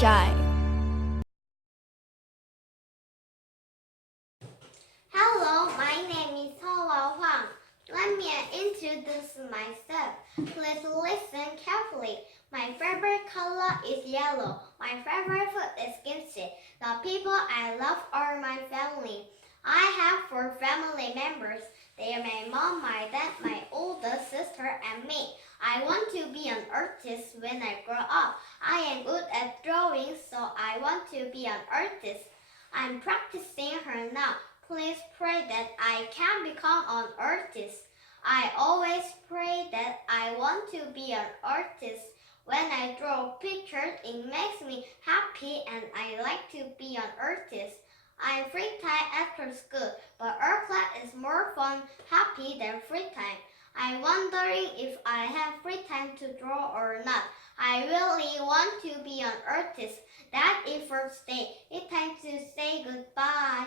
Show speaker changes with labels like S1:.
S1: shy. Hello, my name is Holo Huang. Let me introduce myself. Please listen carefully. My favorite color is yellow. My favorite food is kimchi. The people I love are my family. I have four family members. They are my mom, my dad, my older sister, and me. I want to be an artist when I grow up. I am good at drawing, so I want to be an artist. I'm practicing her now. Please pray that I can become an artist. I always pray that I want to be an artist. When I draw pictures, it makes me happy and I like to be an artist. I'm free time after school, but art class is more fun, happy than free time. I'm wondering if I have free time to draw or not. I really want to be an artist. That is first day. It's time to say goodbye.